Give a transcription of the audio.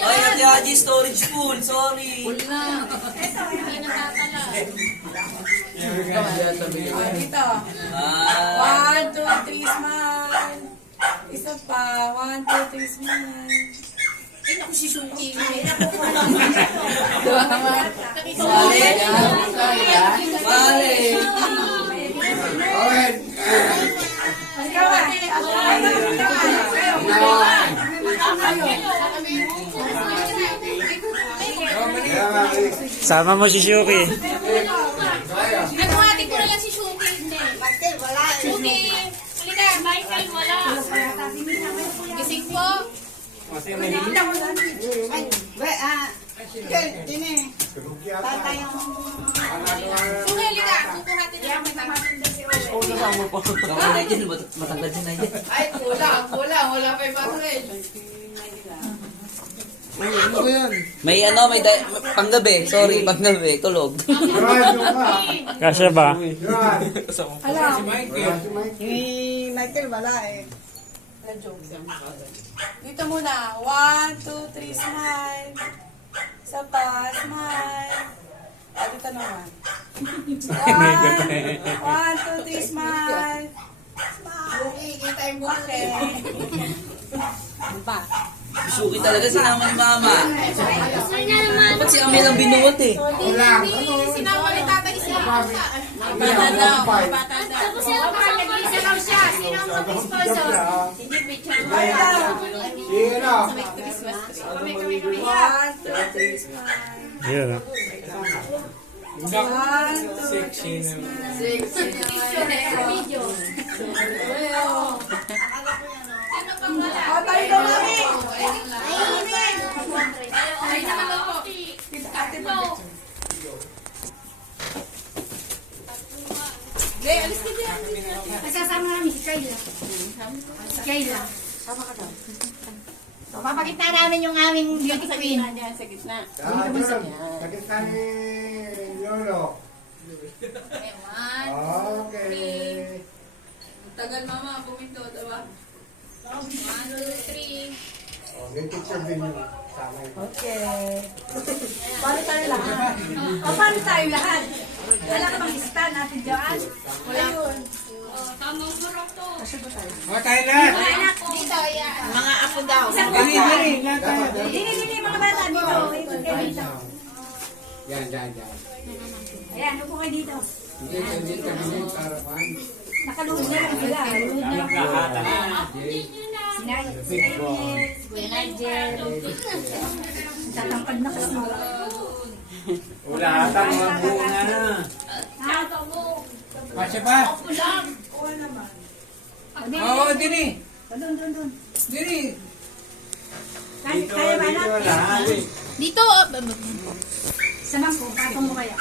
Ay, Ate Haji, storage full. Sorry. Full na. Dito. 1, 2, 3, smile. Isa pa. 1, 2, 3, smile. Ay, naku si Suki. Mali. Mali. Ikaw ba? Sama mo si Shuki. Nagbuhatin ko na lang si Suki. Michael, wala. Suki. Halika. Michael, wala. Gising po. Ay, Michael, tini. Tatay yung... Suki, halika. Kukuhatin na lang. Baka na dyan, matanggal din na dyan. Ay, kulang. Wala pa yung battery. May panggabi. Sorry, panggabi. Tulog. Kasya ba? Alam. Si Michael, wala eh. Dito muna. 1, 2, 3, smile. Isa pa, smile. Dito naman. 1, 2, 3, smile. Okay, kita yung buto. Okay. Suki talaga sinama ni Mama. Ba't si Amel ang binuhat eh? Sinama ni tatay siya. Bata daw. Tapos siya, nag-isa daw siya. Sino ang mag-sponsor? Sige, picture mo. Sige na. 1, 2, 3, smile. Yun. 1, 2, 3, smile. 6, Video. Sino pang wala? Oh, tayo daw kami. Ay, naman po. Hindi, alis ka dyan. Masasama namin si Kayla. Si Kayla. Sama ka daw. So, papakita namin yung aming beauty queen. Sa gitna. Sakit na ni Lolo. Okay. Tagal mama, puminto, diba? 1, 2, 3. Oh, may picture din yun. Sama yun. Okay. Paano tayo lahat? O, paano tayo lahat? Wala ka bang stand natin dyan? Wala yun. Tamang sarap to. Makain na! Dito, yan. Mga apo daw. Dini, mga bata dito. Ikot kayo dito. Yan. Ayan, upo kayo dito. Hindi, kami para pan. Nakaluhod na lang sila. Luhod na lang. Si Nigel. Tatangkad na kasi. Wala ata mga bunga na. Masya ba? Oo, dini. Doon. Dini. Kaya ba natin? Dito. Sa mangko, patong mo kaya.